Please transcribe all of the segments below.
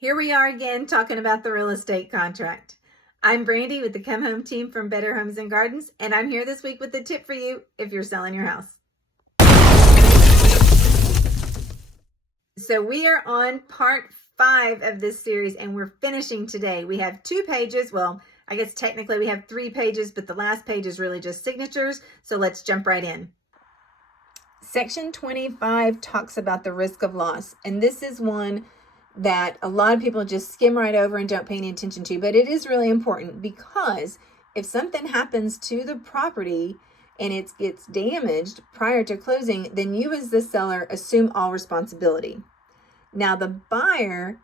Here we are again talking about the real estate contract. I'm Brandy with the Come Home team from Better Homes and Gardens, and I'm here this week with a tip for you if you're selling your house. So we are on part 5 of this series, and we're finishing today. We have 2 pages. Well, I guess technically we have 3 pages, but the last page is really just signatures. So let's jump right in. Section 25 talks about the risk of loss, and this is one that a lot of people just skim right over and don't pay any attention to, but it is really important because if something happens to the property and it gets damaged prior to closing, then you as the seller assume all responsibility. Now the buyer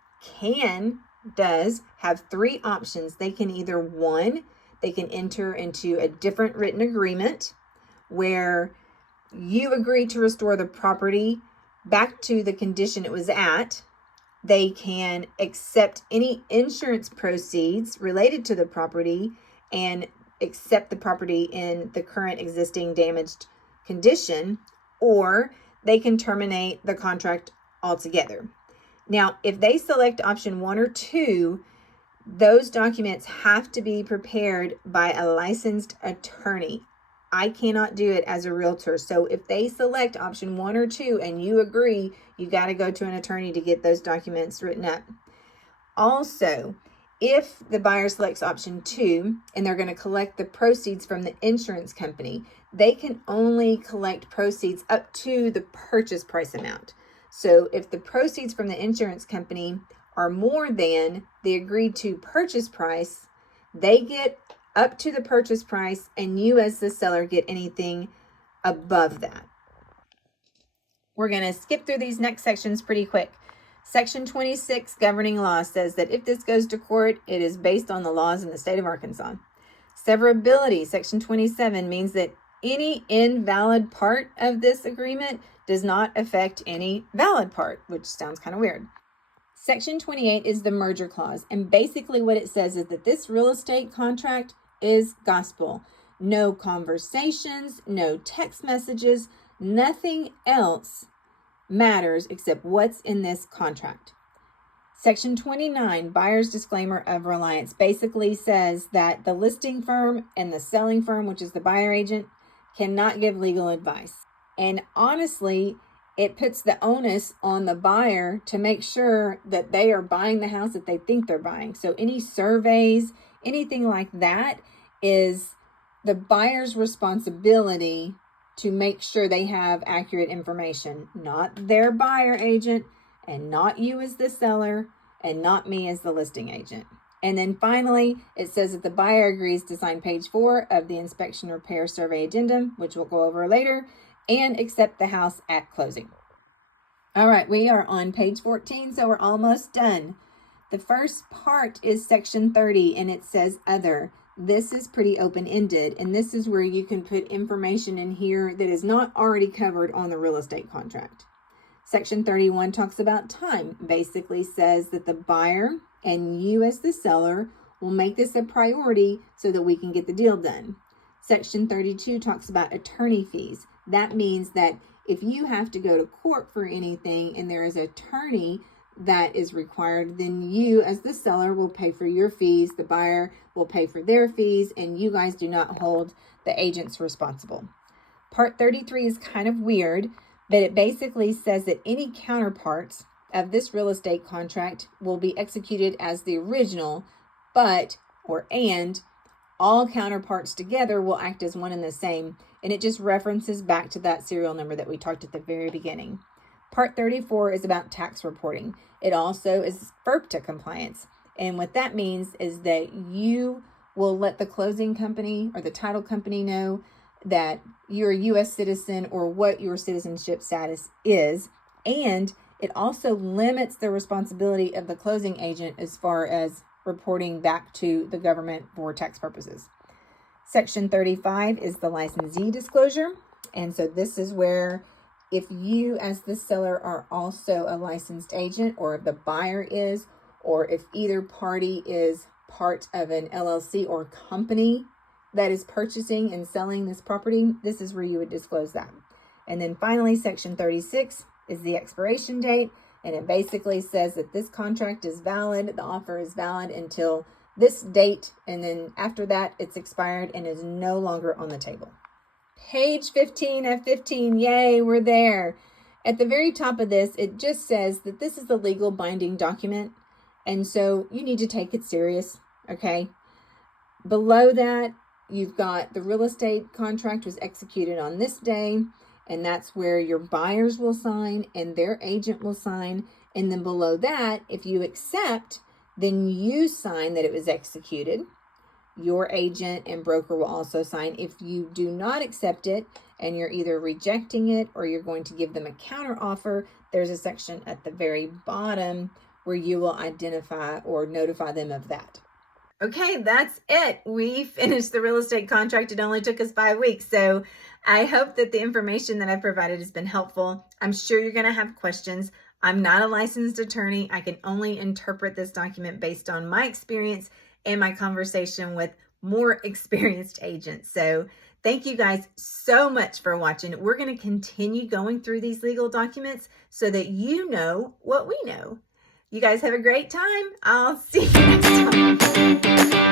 does have 3 options. They can either, 1, they can enter into a different written agreement where you agree to restore the property back to the condition it was at. They can accept any insurance proceeds related to the property and accept the property in the current existing damaged condition, or they can terminate the contract altogether. Now, if they select option 1 or 2, those documents have to be prepared by a licensed attorney. I cannot do it as a realtor. So if they select option 1 or 2 and you agree, you got to go to an attorney to get those documents written up. Also, if the buyer selects option 2 and they're going to collect the proceeds from the insurance company, they can only collect proceeds up to the purchase price amount. So if the proceeds from the insurance company are more than the agreed to purchase price, they get up to the purchase price, and you as the seller get anything above that. We're going to skip through these next sections pretty quick. Section 26, governing law, says that if this goes to court, it is based on the laws in the state of Arkansas. Severability, section 27, means that any invalid part of this agreement does not affect any valid part, which sounds kind of weird. Section 28 is the merger clause, and basically what it says is that this real estate contract is gospel. No conversations, no text messages, nothing else matters except what's in this contract. Section 29, buyer's disclaimer of reliance, basically says that the listing firm and the selling firm, which is the buyer agent, cannot give legal advice. And honestly, it puts the onus on the buyer to make sure that they are buying the house that they think they're buying. So any surveys, anything like that is the buyer's responsibility to make sure they have accurate information, not their buyer agent and not you as the seller and not me as the listing agent. And then finally, it says that the buyer agrees to sign page 4 of the inspection repair survey addendum, which we'll go over later, and accept the house at closing. All right, we are on page 14, so we're almost done. The first part is section 30, and it says other. This is pretty open-ended, and this is where you can put information in here that is not already covered on the real estate contract. Section 31 talks about time, basically says that the buyer and you as the seller will make this a priority so that we can get the deal done. Section 32 talks about attorney fees. That means that if you have to go to court for anything and there is an attorney that is required, then you as the seller will pay for your fees, the buyer will pay for their fees, and you guys do not hold the agents responsible. Part 33 is kind of weird, but it basically says that any counterparts of this real estate contract will be executed as the original, and all counterparts together will act as one and the same, and it just references back to that serial number that we talked at the very beginning. Part 34 is about tax reporting. It also is FERPTA compliance, and what that means is that you will let the closing company or the title company know that you're a U.S. citizen or what your citizenship status is, and it also limits the responsibility of the closing agent as far as reporting back to the government for tax purposes. Section 35 is the licensee disclosure. And so this is where if you as the seller are also a licensed agent, or if the buyer is, or if either party is part of an LLC or company that is purchasing and selling this property, this is where you would disclose that. And then finally, section 36 is the expiration date. And it basically says that this contract is valid, the offer is valid until this date, and then after that it's expired and is no longer on the table. Page 15 of 15, yay, we're there. At the very top of this, it just says that this is the legal binding document, and so you need to take it serious, okay? Below that, you've got the real estate contract was executed on this day, and that's where your buyers will sign and their agent will sign. And then below that, if you accept, then you sign that it was executed. Your agent and broker will also sign. If you do not accept it and you're either rejecting it or you're going to give them a counter offer, there's a section at the very bottom where you will identify or notify them of that. Okay, that's it. We finished the real estate contract. It only took us 5 weeks. So I hope that the information that I've provided has been helpful. I'm sure you're going to have questions. I'm not a licensed attorney. I can only interpret this document based on my experience and my conversation with more experienced agents. So thank you guys so much for watching. We're going to continue going through these legal documents so that you know what we know. You guys have a great time. I'll see you next time.